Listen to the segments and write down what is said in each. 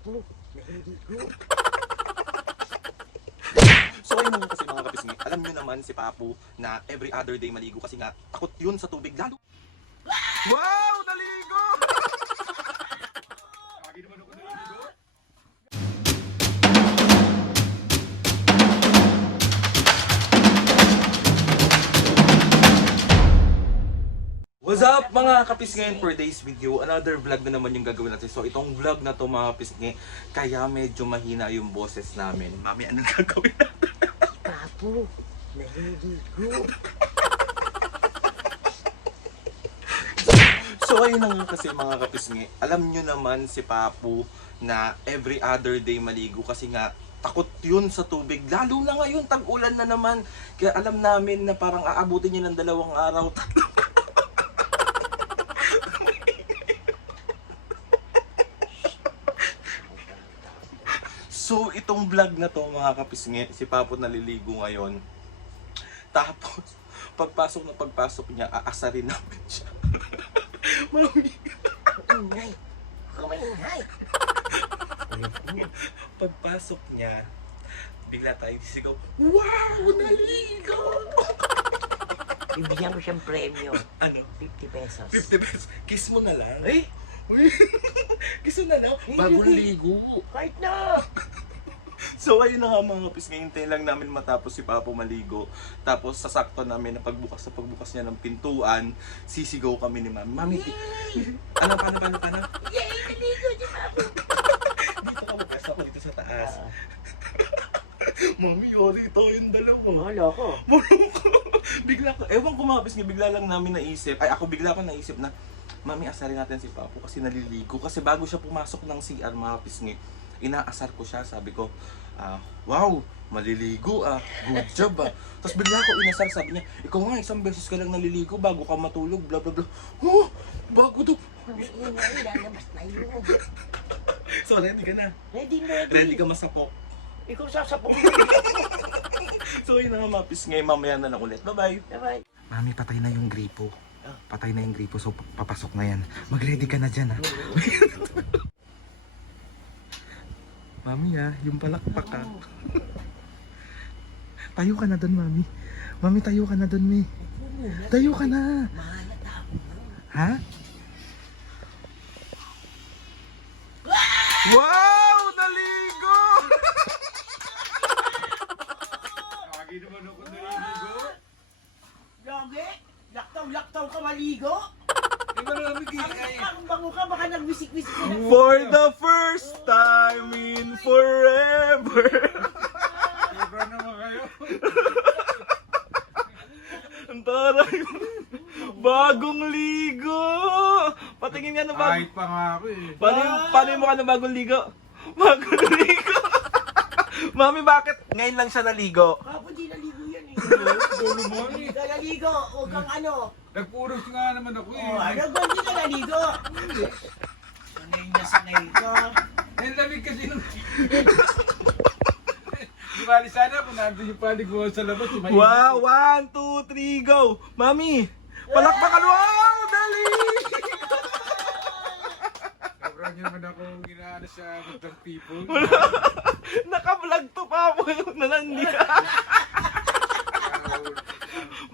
Papo, naliligo. So ayun naman kasi mga kapisngi, alam nyo naman si Papu na every other day maligo kasi nga takot yun sa tubig lalo. Wow! Naligo! Lagi naman ako naligo. What's up mga kapisngi, for today's video, another vlog na naman yung gagawin natin. So itong vlog na to mga kapisngi, kaya medyo mahina yung boses namin. Mami, anong gagawin natin? Papo, naliligo. So ayun na nga kasi mga kapisngi, alam nyo naman si Papu na every other day maligo kasi nga takot yun sa tubig. Lalo na ngayon, tag-ulan na naman. Kaya alam namin na parang aabutin niya ng 2 araw. So itong vlog na to mga kapisngi, si Papu naliligo ngayon. Tapos pagpasok niya, aasarin namin siya. Mami. Ingay. Kumaingay. Pagpasok niya, bigla tayo sisigaw, wow! Naligo! Bibigyan ko siyang premyo. Ano? 50 pesos. 50 pesos. Kiss mo na lang. Ay! Uy! Kiss mo na lang. Bagong ligo. Kahit na! So ayun na nga mga kapis, ngayon lang namin matapos si Papo maligo. Tapos sasakto namin na pagbukas niya ng pintuan, sisigaw kami ni Mami. Mami, ano, paano? Yay! Naligo si Papo! Dito ka magkas ako dito sa taas. Mami, yari ito yung dalawa. Mahalo ko. Bigla ko, ewan ko mga kapis, bigla lang namin naisip, ako bigla ko naisip na, Mami, asarin natin si Papo kasi naliligo. Kasi bago siya pumasok ng CR mga kapis, inaasar ko siya, sabi ko, wow, maliligo good job Tapos bigla ko inasar, sabi niya, ikaw nga isang beses ka lang naliligo bago ka matulog, bla bla bla. Oh, bago to. Ingay, lalabas na yun. So ready ka na? Ready. Ready ka masapok? Ikaw sasapong. So yun na nga mapis, ngayon mamaya na lang ulit. Bye bye. Bye-bye. Mami, patay na yung gripo. Patay na yung gripo, so papasok na yan. Mag-ready ka na dyan Mami yung palakpak Tayo ka na doon, Mami. Mami, tayo ka na doon, Mi. Tayo ka na. Mahalata ako. Ha? Wow! Naligo! Lagi naman ako naliligo. Lagi? Laktaw ka maligo? Di ba namin kikay? Ang bango ka, baka nagwisik-wisik ka na. For the first time in forever. Sobra naman kayo. Ang taray. Bagong ligo. Patingin nga na Kahit pa nga ako Paano yung mukha na bagong ligo? Bagong ligo. Mami, bakit ngayon lang siya naligo? Kapo di naligo yan eh. Dulo mo Hindi ka naligo, huwag kang ano. Nagpuros nga naman ako Ano ba hindi ka naligo? Sanay ka. Ang lamig kasi nung... Di bali sana kung nandun yung palig mo sa labas. Wow, 1, 2, 3, go! Mami, palakpakan! Wow, dali! Sobra niyo naman ako ginaano sa magdang people. Naka-vlog to pa mo yung nalandi.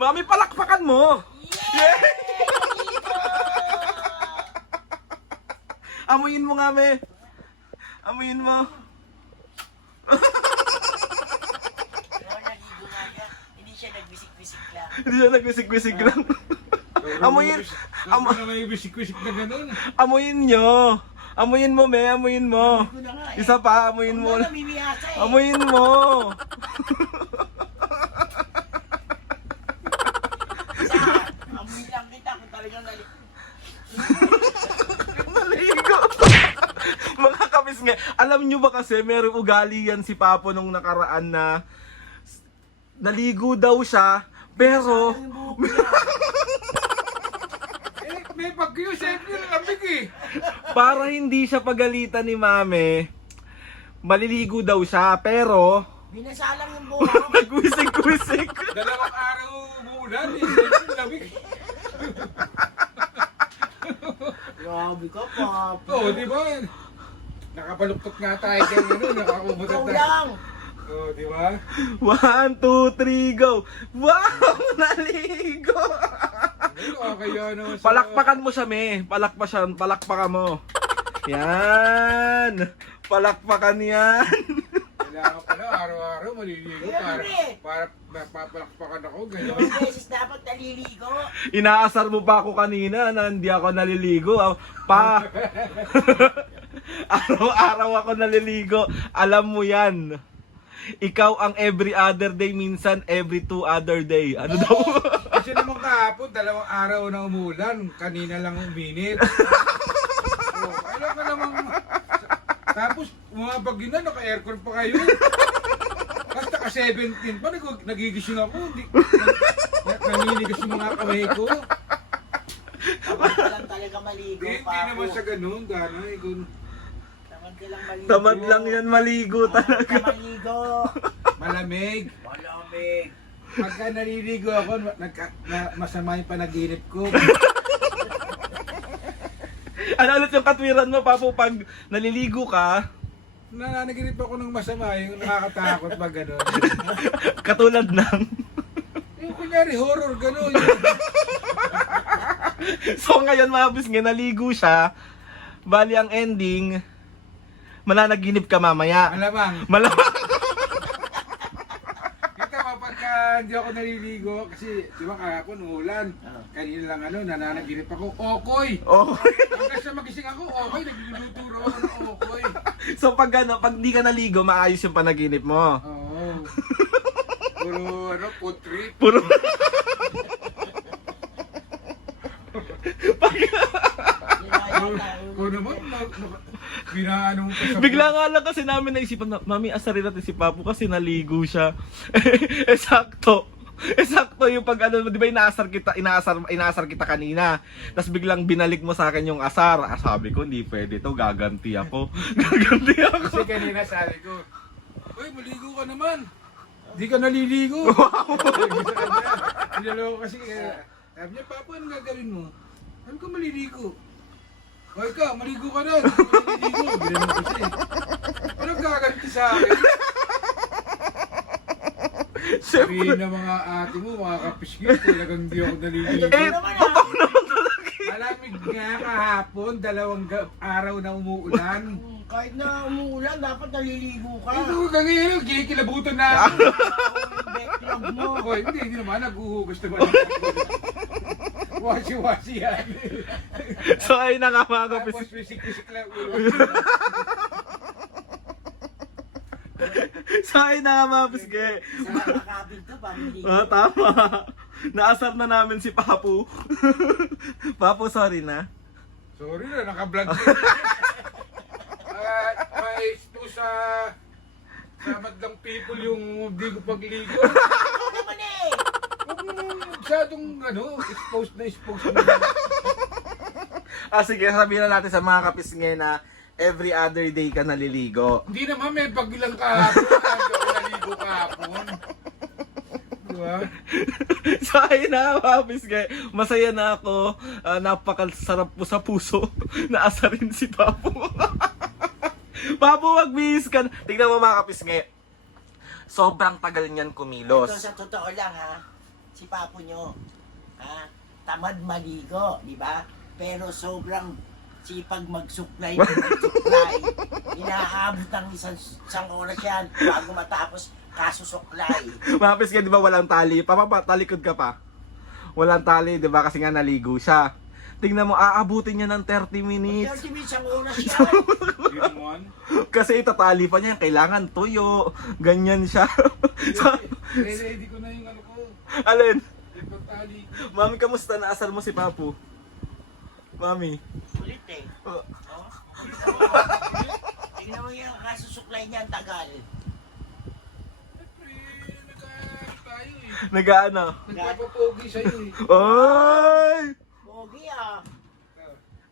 Mami, palakpakan mo! Yeah! Amuyin mo nga, me. Amuyin mo. Naligo nga yan. Hindi siya nagwisik-wisik lang. Hindi siya nagwisik-wisik lang. Amuyin. Sobra naman yung bisik-bisik na gano'n. Amuyin nyo. Amuyin mo, me. Amuyin mo. Ito na nga eh. Isa pa, amuyin mo. Huwag na namimiyasa eh. Amuyin mo. Amoy lang kita kung talagang naligo. Naligo. Mga kapis nga, alam nyo ba kasi merong ugali yan si Papo nung nakaraan na naligo daw siya, pero May pagkiyo, siyempre yung lamig para hindi siya pagalitan ni Mame, maliligo daw siya, pero Binasalang yung buha. nagwisik-wisik. 2 araw umuulan siyempre yung lamig. Grabe ka, Papo. Oo, di ba? Nakabaluktot nga tayo dyan, ano, nakakubutan Ikaw tayo. lang. Oo, di ba? 1, 2, 3, go! Wow! Naligo! Ano, okay yun, ano, Palakpakan mo siya, me. Palakpakan mo. Yan! Palakpakan yan! Kailangan pala, araw-araw maliligo para mapapalakpakan ako, gano'n. 2 beses dapat naliligo. Inaasar mo pa ako kanina na hindi ako naliligo. Pa! Araw-araw ako naliligo. Alam mo yan. Ikaw ang every other day, minsan every 2 other day. Ano daw? Kasi naman kahapon, 2 araw na umulan, kanina lang uminit. Oh, alam ka namang... Tapos, mga bagyo na, naka-aircon pa kayo. Basta ka-17 pa, nagigising ako. Naninigas yung mga kamay ko. Tamad ka lang talaga maligo, Hindi Papo. naman sa ganun, gano'n. Tamad ka lang maligo. Tamad lang yan maligo Tamad ka talaga. maligo. Malamig. Malamig. Pagka naliligo ako, masama yung panaginip ko. Ano ulit yung katwiran mo, Papo, pag naliligo ka? Nananaginip ako ng masama, yung nakakatakot pag gano'n. Katulad ng... Yung kunyari, horror, gano'n. So ngayon mga bisngi, naligo siya. Bali ang ending, mananaginip ka mamaya. Malamang. Malamang. Kita mo, pagka hindi ako naliligo, kasi di ba kahapon umulan. Kanina lang nananaginip ako, okoy. Oh. Hanggang sa magising ako, okoy, nagluluturo ako ng okoy. So pag di ka naligo, maayos yung panaginip mo. Oo. Puro, food trip. Puro... Kung naman, binaano mo pa sa... Bigla nga lang kasi namin naisipan na, Mami, asarin natin si Papo kasi naligo siya. Sakto yung pag ano, di ba inaasar kita kanina. Tapos biglang binalik mo sa akin yung asar. Sabi ko, hindi pwede to, gaganti ako. Kasi kanina sabi ko, uy, maligo ka naman. Di ka naliligo. Wow! Kasi sabi niya, Papa, anong gagawin mo? Sabi ko, maliligo. O ikaw, maligo ka na. Di ka maliligo. Bilang mo kasi. Anong gaganti sa akin? Sabihin ng mga ate mo, mga kapiskit, talagang di ako naliligo. Totoo naman talaga. Malamig nga kahapon, 2 araw na umuulan. Kahit na umuulan, dapat naliligo ka. Ito ka ngayon, kikilabutan na ako. Backlog mo. O, hindi naman, naghuhugas naman. Wasi-wasi yan. So ayun na nga mga kapis. Tapos wisik-wisik lang ulo. So ayun na nga mga pisge. Sa nakakabit to, pamiligo. Tama. Naasar na namin si Papo. Papo, sorry na. Sorry na, naka-vlog. Ma-expose sa madlang people yung di ko pagligo. Ano naman eh? Huwag mo masyadong expose na. Sige, sabihin na natin sa mga kapisnge na every other day ka naliligo. Hindi naman may pagbilang kahapon. Hindi ako naligo kahapon. Diba? So ayun na mga kapisnge, masaya na ako. Napakasarap po sa puso. Naasarin si Papo. Papo, magbihis ka na. Tignan mo mga kapisnge. Sobrang tagal niyan kumilos. Ito sa totoo lang ha, si Papo nyo, ha, tamad maligo, di ba? Pero sobrang sipag magsuklay. Inaabot ng isang oras yan bago matapos kasusuklay. Mga kapisnge, di ba walang tali? Talikod ka pa. Walang tali, di ba? Kasi nga naligo siya. Tingnan mo, aabutin niya ng 30 minutes. 30 minutes ang oras yan. Hindi naman. Kasi itatali pa niya, kailangan tuyo. Ganyan siya. So, Ready ko na yung ano ko. alin? Ipagtali. Mami, kamusta? Naasar mo si Papo? Mami. Ulit eh. Oh, Oh. Tingnan mo yung kasusuklay niya ang tagal. Nag-ano tayo eh. nag-ano? Nagpapapogi sa'yo eh. Ay! Pogi ah.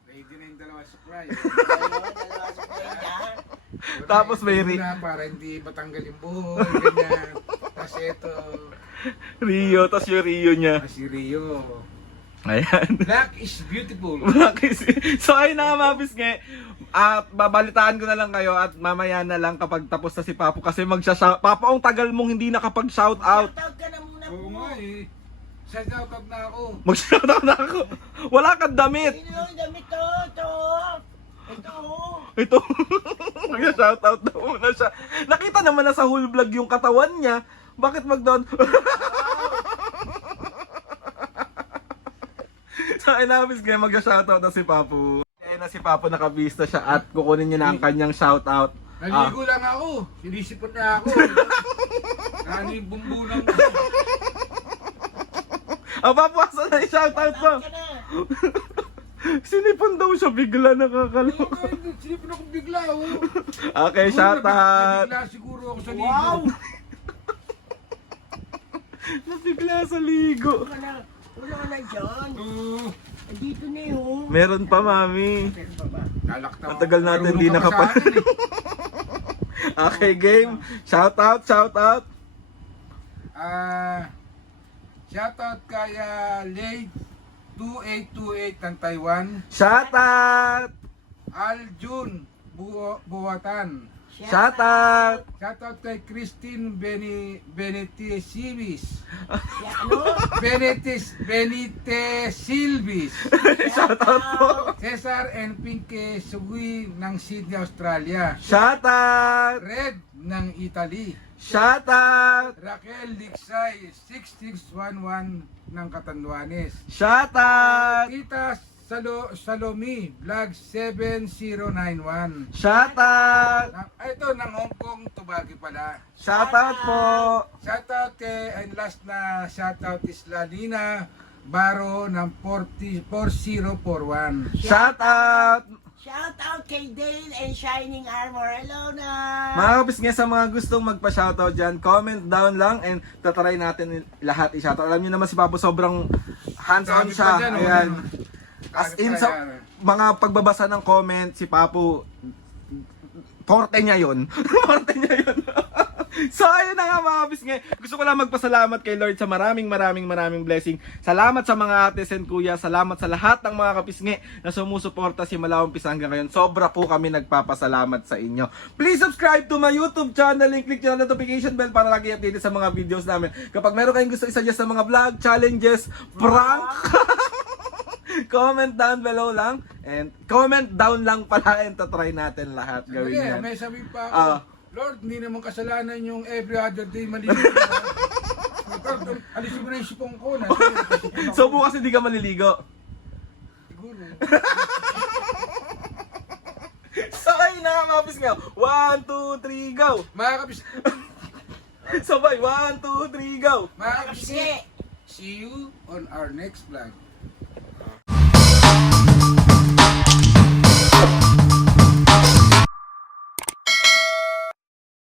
Ready na yung 2 surprise. Dalawa suklay niya. Tapos may na para hindi matanggal yung buhok, ganyan. Tapos ito, Rio, tas yung Rio niya. si Rio. Ayan. Black is beautiful. So ayun na nga mga pisngi. At babalitaan ko na lang kayo at mamaya na lang kapag tapos na si Papo kasi magsha-shout. Papo, ang tagal mong hindi nakapag-shout out. Shoutout ka na muna Oo po. nga eh. Shoutout na ako. Mag-shout out na ako. Wala kang damit. Sino yung damit to? Ito. Ito. Mag-shout out na muna siya. Nakita naman na sa whole vlog yung katawan niya. Bakit mag-down? Sa inabis kayo mag-shoutout na si Papo. Kaya na si Papo nakabista siya at kukunin niya na ang kanyang shoutout. Naligo lang ako. Sinisipot na ako. Nani bumbunan ko. Papo, asan na yung shoutout mo? Shoutout ka na. Sinipon daw siya bigla, nakakaloka. Sinipon ako bigla oh. Okay, shoutout. Bigla siguro ako sa ligo. Wow! Nabigla sa ligo. Wala ka na dyan. Oo. Dito na yun. Meron pa, mami. Meron pa ba? Lalakta Ang tagal natin Marunong di ka pa nakapa- sa akin, eh. Okay, game. Shoutout, shoutout. Shoutout kay Late 2828 ng Taiwan. Shoutout. Aljun Buwatan. Shoutout. Shoutout kay Christine Benitesilvis. Ano? Benitesilvis. Shoutout po. Cesar and Pinke Sugui ng Sydney, Australia. Shoutout. Red ng Italy. Shoutout. Raquel Dixay 6611 ng Catanduanes. Shoutout. Tita Salomi Vlog 7091. Shoutout. Ito ng Hong Kong, Tubagi pala. Shoutout po. Shoutout kay and last na shoutout is Lalina Baro ng 4041. Shoutout. Shoutout kay Dale and Shining Armor. Hello na! Mga kapis nga sa mga gustong magpa-shoutout dyan, comment down lang and tatry natin lahat i-shoutout. Alam niyo naman si Papo sobrang hands-on Sabi siya. pa dyan, oh, Ayan. ano. As in sa mga pagbabasa ng comment, si Papo, forte niya yun. Forte niya yun. So ayun na nga mga kapis nga. Gusto ko lang magpasalamat kay Lord sa maraming blessing. Salamat sa mga ates and kuya. Salamat sa lahat ng mga kapis nga na sumusuporta simula umpisa hanggang ngayon. Sobra po kami nagpapasalamat sa inyo. Please subscribe to my YouTube channel and click nyo ang notification bell para lagi updated sa mga videos namin. Kapag meron kayong gusto isa-suggest sa mga vlog, challenges, prank, comment down below lang. And comment down lang pala and tatry natin lahat gawin Okay, yan. may sabi pa ako. Ah. Lord, hindi naman kasalanan yung every other day maligo. Lord, alisin mo na yung sipong ko. So bukas hindi ka maliligo. Siguro. So ayun na nga mga kapis nga. 1, 2, 3, go! Mga kapis, Sabay, 1, 2, 3, go! mga kapis, Kasi, see you on our next vlog.